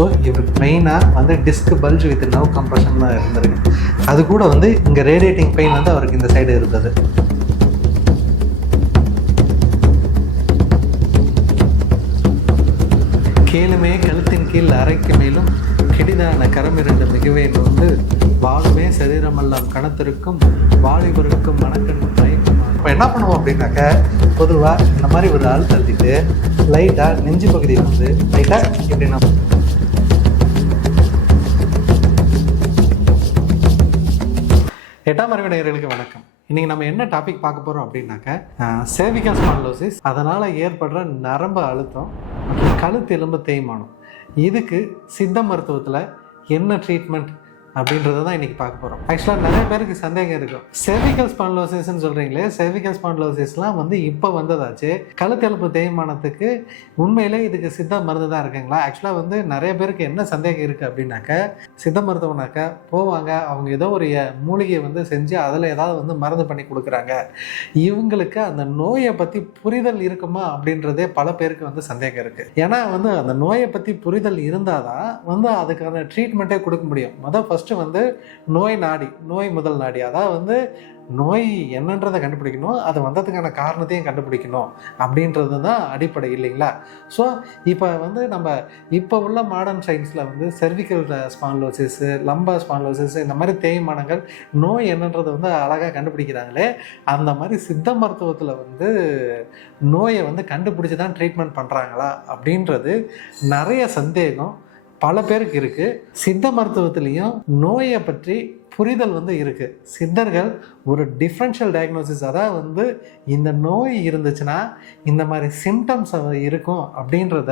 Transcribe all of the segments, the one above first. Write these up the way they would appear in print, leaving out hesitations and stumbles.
So இவருக்கு மெயினாக வந்து disk bulge with nerve compression தான் இருந்திருக்கு. அது கூட வந்து இங்கே ரேடியேட்டிங் பெயின் வந்து அவருக்கு இந்த சைடு இருந்தது. கேளுமே கழுத்தின் கீழ் அரைக்கு மேலும் கெடிதான கரமிரண்டு மிகவே வந்து வாழுமே சரீரமெல்லாம் கணத்திற்கும் வாலிபருக்கும் மனக்கண்ணும் மயக்கமா. இப்போ என்ன பண்ணுவோம் அப்படின்னாக்க, பொதுவாக இந்த மாதிரி ஒரு ஆள் தள்ளிட்டு லைட்டாக நெஞ்சு பகுதியை வந்து லைட்டாக இப்படி நம்ம எட்டாம் அறிவு நேயர்களுக்கு வணக்கம். இன்றைக்கி நம்ம என்ன டாபிக் பார்க்க போகிறோம் அப்படின்னாக்க, cervical spondylosis, அதனால் ஏற்படுற நரம்பு அழுத்தம் மற்றும் கழுத்து எலும்பு தேய்மானம். இதுக்கு சித்த மருத்துவத்தில் என்ன ட்ரீட்மெண்ட் அப்படின்றத தான் இன்றைக்கி பார்க்க போகிறோம். ஆக்சுவலாக நிறைய பேருக்கு சந்தேகம் இருக்கும், cervical spondylosisன்னு சொல்கிறீங்களே, cervical spondylosisலாம் வந்து இப்போ வந்ததாச்சு, கழுத்து எலும்பு தேய்மானத்துக்கு உண்மையிலே இதுக்கு சித்த மருந்து தான் இருக்குங்களா? ஆக்சுவலாக வந்து நிறைய பேருக்கு என்ன சந்தேகம் இருக்குது அப்படின்னாக்க, சித்த மருத்துவனாக்கா போவாங்க, அவங்க ஏதோ ஒரு மூலிகையை வந்து செஞ்சு அதில் ஏதாவது வந்து மருந்து பண்ணி கொடுக்குறாங்க, இவங்களுக்கு அந்த நோயை பற்றி புரிதல் இருக்குமா அப்படின்றதே பல பேருக்கு வந்து சந்தேகம் இருக்குது. ஏன்னா வந்து அந்த நோயை பற்றி புரிதல் இருந்தால் தான் வந்து அதுக்கான ட்ரீட்மெண்ட்டே கொடுக்க முடியும். ஃபஸ்ட்டு வந்து நோய் நாடி, நோய் முதல் நாடி, அதாவது வந்து நோய் என்னன்றதை கண்டுபிடிக்கணும், அது வந்ததுக்கான காரணத்தையும் கண்டுபிடிக்கணும் அப்படின்றது தான் அடிப்படை இல்லைங்களா? ஸோ இப்போ வந்து நம்ம இப்போ உள்ள மாடர்ன் சயின்ஸில் வந்து cervical spondylosis, lumbar spondylosis இந்த மாதிரி தேய்மானங்கள் நோய் என்னன்றதை வந்து அழகாக கண்டுபிடிக்கிறாங்களே, அந்த மாதிரி சித்த மருத்துவத்தில் வந்து நோயை வந்து கண்டுபிடிச்சி தான் ட்ரீட்மெண்ட் பண்ணுறாங்களா அப்படின்றது நிறைய சந்தேகம் பல பேருக்கு இருக்குது. சித்த மருத்துவத்திலையும் நோயை பற்றி புரிதல் வந்து இருக்குது. சித்தர்கள் ஒரு டிஃப்ரென்ஷியல் டயக்னோசிஸ், அதாவது வந்து இந்த நோய் இருந்துச்சுன்னா இந்த மாதிரி சிம்டம்ஸ் இருக்கும் அப்படின்றத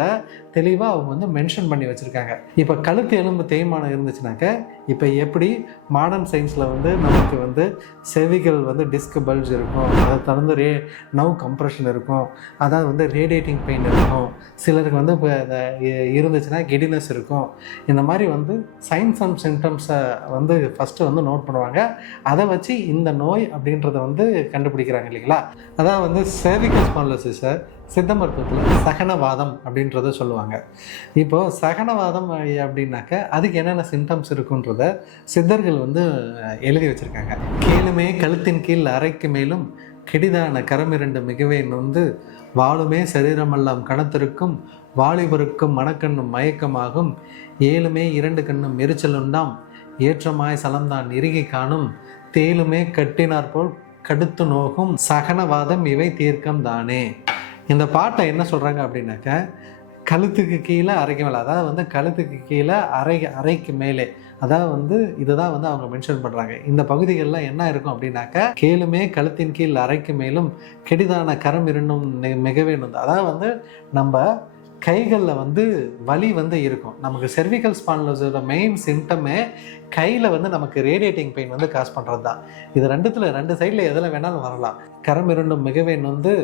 தெளிவாக அவங்க வந்து மென்ஷன் பண்ணி வச்சுருக்காங்க. இப்போ கழுத்து எலும்பு தேய்மானம் இருந்துச்சுனாக்க, இப்போ எப்படி மாடர்ன் சயின்ஸில் வந்து நமக்கு வந்து செவிகள் வந்து டிஸ்க் பல்ஜ் இருக்கும், அதை தொடர்ந்து நர்வ் கம்ப்ரெஷன் இருக்கும், அதாவது வந்து ரேடியேட்டிங் பெயின் இருக்கும், சிலருக்கு வந்து இப்போ இருந்துச்சுன்னா கிடினஸ் இருக்கும், இந்த மாதிரி வந்து சைன்ஸ் அண்ட் சிம்டம்ஸை வந்து ஃபஸ்ட்டு வந்து நோட் பண்ணுவாங்க. அதை வச்சு இந்த நோய் அப்படின்றத வந்து கண்டுபிடிக்கிறாங்க இல்லைங்களா? அதான் வந்து cervical spondylosis-ஐ சித்த மருத்துவத்தில் சகனவாதம் அப்படின்றத சொல்லுவாங்க. இப்போது சகனவாதம் அப்படின்னாக்க அதுக்கு என்னென்ன சிம்டம்ஸ் இருக்குன்றத சித்தர்கள் வந்து எழுதி வச்சுருக்காங்க. கேளுமே கழுத்தின் கீழ் அரைக்கு மேலும் கெடிதான கரமிரண்டு மிகவே வந்து வாழுமே சரீரமெல்லாம் கணத்திற்கும் வாலிபருக்கும் மனக்கண்ணும் மயக்கமாகும், ஏழுமே இரண்டு கண்ணும் எரிச்சலுண்டாம், ஏற்றமாய் சலந்தான் இறுகி காணும், தேலுமே கட்டினார் போல் கடுத்து நோகும், சகனவாதம் இவை தீர்க்கம் தானே. இந்த பாட்டை என்ன சொல்கிறாங்க அப்படின்னாக்க, கழுத்துக்கு கீழே அரைக்கு மேலே, அதாவது வந்து கழுத்துக்கு கீழே அரைக்கு மேலே, அதாவது வந்து இதுதான் வந்து அவங்க மென்ஷன் பண்ணுறாங்க. இந்த பகுதிகளில் என்ன இருக்கும் அப்படின்னாக்க, கேளுமே கழுத்தின் கீழ் அரைக்கு மேலும் கெடிதான கரம் இருந்தும் மிகவே, அதாவது வந்து நம்ம கைகளில் வந்து வலி வந்து இருக்கும். நமக்கு cervical spondylosis மெயின் சிம்டமே கையில் வந்து நமக்கு ரேடியேட்டிங் பெயின் வந்து காஸ் பண்ணுறது தான். இது ரெண்டு சைடில் எதில் வேணாலும் வரலாம். கரம் இரண்டும் மிகவே வந்து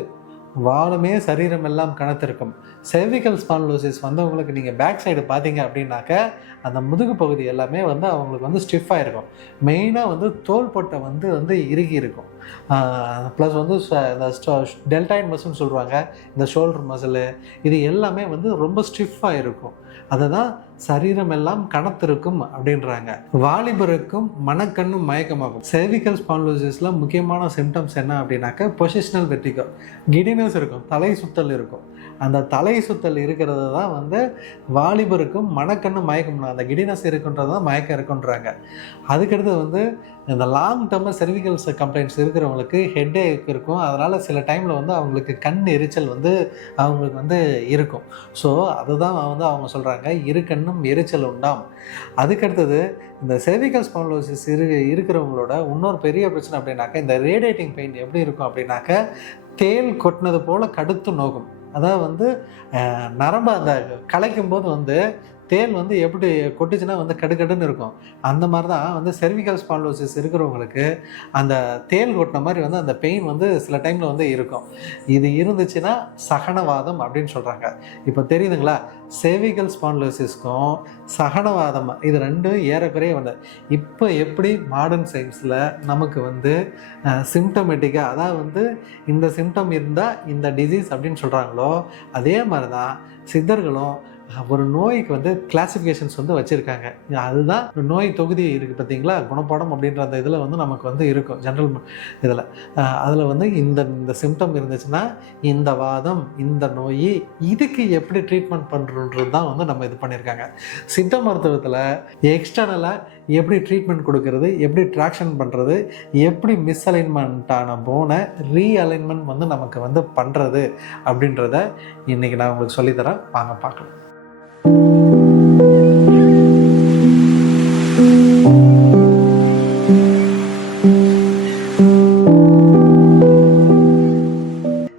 வாழுமே சரீரம் எல்லாம் கணத்திருக்கும். cervical spondylosis வந்தவங்களுக்கு நீங்கள் பேக் சைடு பார்த்தீங்க அப்படின்னாக்க, அந்த முதுகு பகுதி எல்லாமே வந்து அவங்களுக்கு வந்து ஸ்டிஃபாக இருக்கும். மெயினாக வந்து தோள்பட்டை வந்து இறுகி இருக்கும். ப்ளஸ் வந்து இந்த டெல்டாய்ட் மசில்னு சொல்லுவாங்க, இந்த ஷோல்டர் மசிலு, இது எல்லாமே வந்து ரொம்ப ஸ்டிஃபாக இருக்கும். அதுதான் சரீரம் எல்லாம் கணத்திருக்கும் அப்படின்றாங்க. வாலிபருக்கும் மனக்கண்ணும் மயக்கமாகும். cervical spondylosis-ல முக்கியமான சிம்டம்ஸ் என்ன அப்படின்னாக்க, பொசிஷனல் வெர்டிகோ, கிடினஸ் இருக்கும், தலை சுத்தல் இருக்கும். அந்த தலை சுத்தல் இருக்கிறது தான் வந்து வாலிபருக்கும் மனக்கண்ணும் மயக்கம், அந்த கிடினஸ் இருக்குன்றது தான் மயக்கம் இருக்குன்றாங்க. அதுக்கடுத்து வந்து இந்த லாங் டேர்மில் cervical கம்ப்ளைண்ட்ஸ் இருக்கிறவங்களுக்கு ஹெட் ஏக் இருக்கும். அதனால் சில டைமில் வந்து அவங்களுக்கு கண் எரிச்சல் வந்து அவங்களுக்கு வந்து இருக்கும். ஸோ அதுதான் வந்து அவங்க சொல்கிறாங்க, இரு கண்ணும் எரிச்சல் உண்டாம். அதுக்கடுத்தது இந்த cervical spondylosis இருக்கிறவங்களோட இன்னொரு பெரிய பிரச்சனை அப்படின்னாக்க, இந்த ரேடியேட்டிங் பெயின் எப்படி இருக்கும் அப்படின்னாக்க, தேல் கொட்டினது போல் கடுத்து நோகும். அதாவது வந்து நரம்பு அந்த கலைக்கும் போது வந்து தேல் வந்து எப்படி கொட்டுச்சுன்னா வந்து கடுக்கடுன்னு இருக்கும். அந்த மாதிரி தான் வந்து cervical spondylosis இருக்கிறவங்களுக்கு அந்த தேல் கொட்டின மாதிரி வந்து அந்த பெயின் வந்து சில டைமில் வந்து இருக்கும். இது இருந்துச்சுன்னா சகனவாதம் அப்படின்னு சொல்கிறாங்க. இப்போ தெரியுதுங்களா, cervical spondylosis-க்கும் சகனவாதம் இது ரெண்டும் ஏறக்குறைய வந்து இப்போ எப்படி மாடர்ன் சயின்ஸில் நமக்கு வந்து சிம்டமேட்டிக்காக, அதாவது வந்து இந்த சிம்டம் இருந்தால் இந்த டிசீஸ் அப்படின்னு சொல்கிறாங்களோ, அதே மாதிரி தான் சித்தர்களும் ஒரு நோய்க்கு வந்து கிளாசிஃபிகேஷன்ஸ் வந்து வச்சுருக்காங்க. அதுதான் நோய் தொகுதி இருக்குது பார்த்தீங்களா, குணப்பாடம் அப்படின்ற அந்த இதில் வந்து நமக்கு வந்து இருக்கும் ஜென்ரல் இதில். அதில் வந்து இந்த இந்த சிம்டம் இருந்துச்சுன்னா இந்த வாதம், இந்த நோய், இதுக்கு எப்படி ட்ரீட்மெண்ட் பண்ணுறது தான் வந்து நம்ம இது பண்ணியிருக்காங்க. சித்த மருத்துவத்தில் எக்ஸ்டர்னலாக எப்படி ட்ரீட்மெண்ட் கொடுக்கறது, எப்படி ட்ராக்ஷன் பண்ணுறது, எப்படி மிஸ்அலைன்மெண்ட்டான போனை ரீஅலைன்மெண்ட் வந்து நமக்கு வந்து பண்ணுறது அப்படின்றத இன்றைக்கி நான் உங்களுக்கு சொல்லித்தரேன். வாங்க பார்க்கலாம்.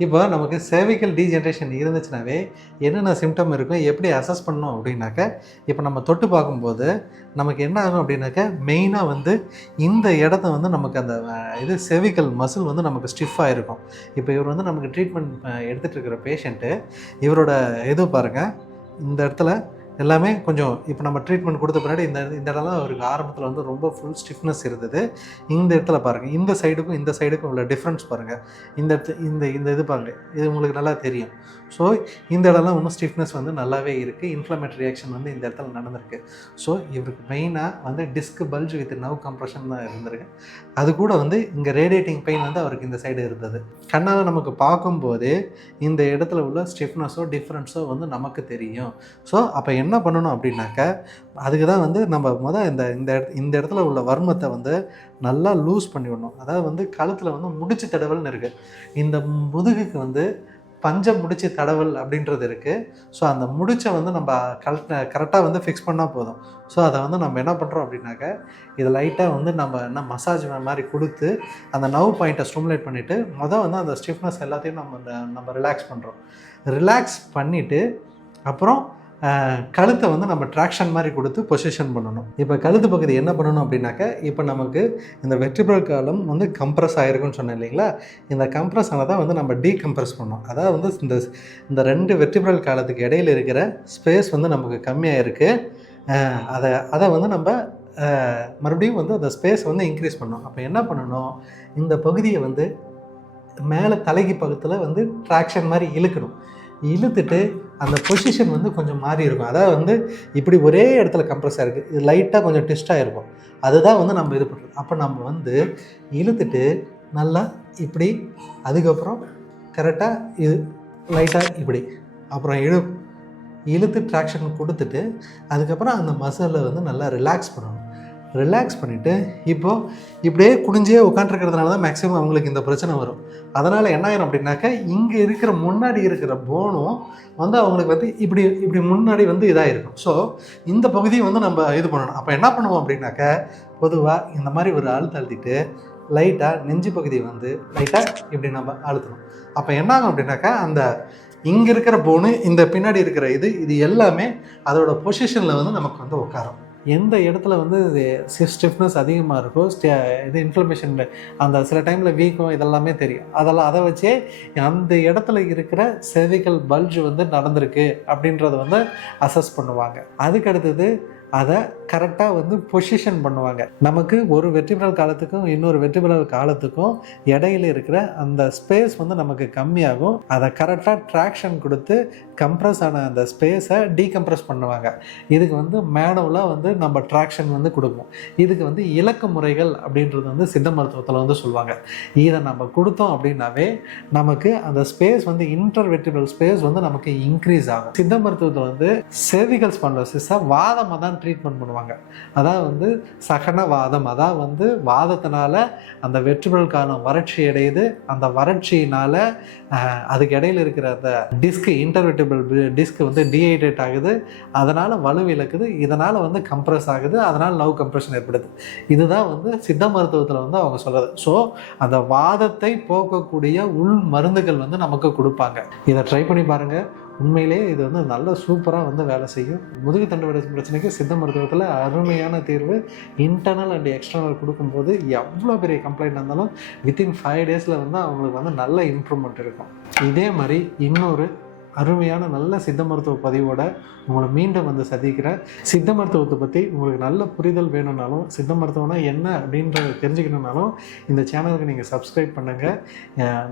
இப்போ நமக்கு cervical டீஜெனரேஷன் இருந்துச்சுனாவே என்னென்ன சிம்டம் இருக்கும், எப்படி அசஸ் பண்ணணும் அப்படின்னாக்க, இப்போ நம்ம தொட்டு பார்க்கும்போது நமக்கு என்ன ஆகும் அப்படின்னாக்க, மெயினாக வந்து இந்த இடத்த வந்து நமக்கு அந்த இது cervical மசில் வந்து நமக்கு ஸ்டிஃபாக இருக்கும். இப்போ இவர் வந்து நமக்கு ட்ரீட்மெண்ட் எடுத்துகிட்டு இருக்கிற பேஷண்ட்டு, இவரோட இது பாருங்கள், இந்த இடத்துல எல்லாமே கொஞ்சம் இப்போ நம்ம ட்ரீட்மெண்ட் கொடுத்த பின்னாடி இந்த இடம்லாம் அவருக்கு ஆரம்பத்தில் வந்து ரொம்ப ஃபுல் ஸ்டிஃப்னஸ் இருந்தது. இந்த இடத்துல பாருங்கள், இந்த சைடுக்கும் இந்த சைடுக்கும் உள்ள டிஃப்ரென்ஸ் பாருங்கள். இந்த இந்த இது பாருங்கள், இது உங்களுக்கு நல்லா தெரியும். ஸோ இந்த இடம்லாம் இன்னும் ஸ்டிஃப்னஸ் வந்து நல்லாவே இருக்குது. இன்ஃப்ளமேட்டரி ரியாக்ஷன் வந்து இந்த இடத்துல நடந்திருக்கு. ஸோ இவருக்கு மெயினாக வந்து disk bulge with nerve compression தான் இருந்திருக்கு. அது கூட வந்து இங்கே ரேடியேட்டிங் பெயின் வந்து அவருக்கு இந்த சைடு இருந்தது. கண்ணால் நமக்கு பார்க்கும்போது இந்த இடத்துல உள்ள ஸ்டிஃப்னஸோ டிஃப்ரென்ஸோ வந்து நமக்கு தெரியும். ஸோ அப்போ என்ன பண்ணணும் அப்படின்னாக்க, அதுக்கு தான் வந்து நம்ம இந்த இடத்துல உள்ள வர்மத்தை வந்து நல்லா லூஸ் பண்ணி விடணும். அதாவது வந்து கழுத்தில் வந்து முடிச்சு தடவல்னு இருக்குது. இந்த முதுகுக்கு வந்து பஞ்ச முடிச்சு தடவல் அப்படின்றது இருக்குது. ஸோ அந்த முடிச்சை வந்து நம்ம கரெக்டாக வந்து ஃபிக்ஸ் பண்ணால் போதும். ஸோ அதை வந்து நம்ம என்ன பண்ணுறோம் அப்படின்னாக்க, இதை லைட்டாக வந்து நம்ம என்ன மசாஜ் மாதிரி கொடுத்து அந்த நர்வ் பாயிண்ட்டை ஸ்டிமுலேட் பண்ணிவிட்டு வந்து அந்த ஸ்டிஃப்னஸ் எல்லாத்தையும் நம்ம ரிலாக்ஸ் பண்ணுறோம். ரிலாக்ஸ் பண்ணிவிட்டு அப்புறம் கழுத்தை வந்து நம்ம ட்ராக்ஷன் மாதிரி கொடுத்து பொசிஷன் பண்ணணும். இப்போ கழுத்து பகுதி என்ன பண்ணணும் அப்படின்னாக்க, இப்போ நமக்கு இந்த வெர்டிபிரல் காலம் வந்து கம்ப்ரஸ் ஆகிருக்குன்னு சொன்னேன் இல்லைங்களா, இந்த கம்ப்ரஸ் ஆனதான் வந்து நம்ம டீகம்ப்ரஸ் பண்ணோம். அதாவது வந்து இந்த ரெண்டு வெர்டிபிரல் காலத்துக்கு இடையில் இருக்கிற ஸ்பேஸ் வந்து நமக்கு கம்மியாக இருக்குது. அதை வந்து நம்ம மறுபடியும் வந்து அந்த ஸ்பேஸ் வந்து இன்க்ரீஸ் பண்ணோம். அப்போ என்ன பண்ணணும், இந்த பகுதியை வந்து மேலே தலைக்கு பக்கத்தில் வந்து ட்ராக்ஷன் மாதிரி இழுக்கணும். இழுத்துட்டு அந்த பொசிஷன் வந்து கொஞ்சம் மாறி இருக்கும். அதாவது வந்து இப்படி ஒரே இடத்துல கம்ப்ரஸ் ஆகிருக்கு, இது லைட்டாக கொஞ்சம் ட்விஸ்டாக இருக்கும். அதுதான் வந்து நம்ம இது பண்ணுறது. அப்போ நம்ம வந்து இழுத்துட்டு நல்லா இப்படி, அதுக்கப்புறம் கரெக்டாக இது லைட்டாக இப்படி, அப்புறம் இழுத்து ட்ராக்ஷன் கொடுத்துட்டு அதுக்கப்புறம் அந்த மசிலை வந்து நல்லா ரிலாக்ஸ் பண்ணணும். ரிலாக்ஸ் பண்ணிவிட்டு இப்போது இப்படியே குனிஞ்சே உட்காண்ட்ருக்கிறதுனால தான் மேக்ஸிமம் அவங்களுக்கு இந்த பிரச்சனை வரும். அதனால் என்ன ஆயிரும் அப்படின்னாக்கா, இங்கே இருக்கிற முன்னாடி இருக்கிற போனும் வந்து அவங்களுக்கு வந்து இப்படி முன்னாடி வந்து இதாக இருக்கும். ஸோ இந்த பகுதியை வந்து நம்ம இது பண்ணணும். அப்போ என்ன பண்ணுவோம் அப்படின்னாக்கா, பொதுவாக இந்த மாதிரி ஒரு அழுத்திட்டு லைட்டாக நெஞ்சு பகுதியை வந்து லைட்டாக இப்படி நம்ம அழுத்தணும். அப்போ என்ன ஆகும் அப்படின்னாக்கா, அந்த இங்கே இருக்கிற போனு, இந்த பின்னாடி இருக்கிற இது எல்லாமே அதோட பொசிஷனில் வந்து நமக்கு வந்து உட்காரும். எந்த இடத்துல வந்து ஸ்டிஃப்னஸ் அதிகமாக இருக்கோ, இது இன்ஃப்ளமேஷன், அந்த சில டைமில் வீக்கம், இதெல்லாமே தெரியும். அதை வச்சே அந்த இடத்துல இருக்கிற cervical பல்ஜ் வந்து நடந்திருக்கு அப்படின்றத வந்து அசஸ் பண்ணுவாங்க. அதுக்கு அடுத்தது அதை கரெக்டாக வந்து பொசிஷன் பண்ணுவாங்க. நமக்கு ஒரு வெர்டிபிரல் காலத்துக்கும் இன்னொரு வெர்டிபிரல் காலத்துக்கும் இடையில இருக்கிற அந்த ஸ்பேஸ் வந்து நமக்கு கம்மியாகும். அதை கரெக்டாக ட்ராக்ஷன் கொடுத்து கம்ப்ரஸ் ஆன அந்த ஸ்பேஸை டீகம்ப்ரஸ் பண்ணுவாங்க. இதுக்கு வந்து மேனுவலாக வந்து நம்ம ட்ராக்ஷன் வந்து கொடுப்போம். இதுக்கு வந்து இலக்கு முறைகள் அப்படின்றது வந்து சித்த மருத்துவத்தில் வந்து சொல்லுவாங்க. இதை நம்ம கொடுத்தோம் அப்படின்னாவே நமக்கு அந்த ஸ்பேஸ் வந்து இன்டர்வெர்டிபிரல் ஸ்பேஸ் வந்து நமக்கு இன்க்ரீஸ் ஆகும். சித்த மருத்துவத்தில் வந்து cervical ஸ்பாண்டிலோசிஸை வாதமாக தான் ட்ரீட்மெண்ட் பண்ணுவாங்க. அதாவது வந்து சகன வாதம், அதாவது வந்து வாதத்தினால அந்த வெர்டிபிரல் காலம் வறட்சி அடையுது. அந்த வறட்சியினால் அதுக்கு இடையில் இருக்கிற அந்த டிஸ்க், இன்டர்வெர்டிபிரல் டிஸ்க் வந்து டீஹைட்ரேட் ஆகுது. அதனால் வலுவிழக்குது. இதனால் வந்து கம்ப்ரஸ் ஆகுது. அதனால் நர்வ் கம்ப்ரெஷன் ஏற்படுது. இதுதான் வந்து சித்த மருத்துவத்தில் வந்து அவங்க சொல்கிறது. ஸோ அந்த வாதத்தை போக்கக்கூடிய உள் மருந்துகள் வந்து நமக்கு கொடுப்பாங்க. இதை ட்ரை பண்ணி பாருங்கள். உண்மையிலே இது வந்து நல்ல சூப்பராக வந்து வேலை செய்யும். முதுகு தண்டு பிரச்சனைக்கு சித்த மருத்துவத்தில் அருமையான தீர்வு. இன்டர்னல் அண்ட் எக்ஸ்டர்னல் கொடுக்கும்போது எவ்வளோ பெரிய கம்ப்ளைண்ட் இருந்தாலும் வித்தின் 5 days வந்து அவங்களுக்கு வந்து நல்ல இம்ப்ரூவ்மெண்ட் இருக்கும். இதே மாதிரி இன்னொரு அருமையான நல்ல சித்த மருத்துவ பதிவோட உங்களை மீண்டும் வந்து சந்திக்கிறேன். சித்த மருத்துவத்தை பற்றி உங்களுக்கு நல்ல புரிதல் வேணும்னாலும், சித்த மருத்துவம்னா என்ன அப்படின்றத தெரிஞ்சுக்கணுன்னாலும் இந்த சேனலுக்கு நீங்கள் சப்ஸ்கிரைப் பண்ணுங்கள்.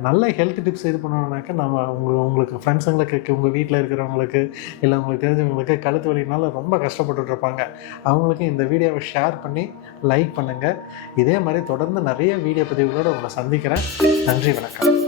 நல்ல ஹெல்த் டிப்ஸ் இது பண்ணணுன்னாக்கா நம்ம உங்களுக்கு ஃப்ரெண்ட்ஸுங்களுக்கு, உங்கள் வீட்டில் இருக்கிறவங்களுக்கு, இல்லை உங்களுக்கு தெரிஞ்சவங்களுக்கு கழுத்து வலினால ரொம்ப கஷ்டப்பட்டுட்ருப்பாங்க. அவங்களுக்கு இந்த வீடியோவை ஷேர் பண்ணி லைக் பண்ணுங்கள். இதே மாதிரி தொடர்ந்து நிறைய வீடியோ பதிவுகளோடு உங்களை சந்திக்கிறேன். நன்றி, வணக்கம்.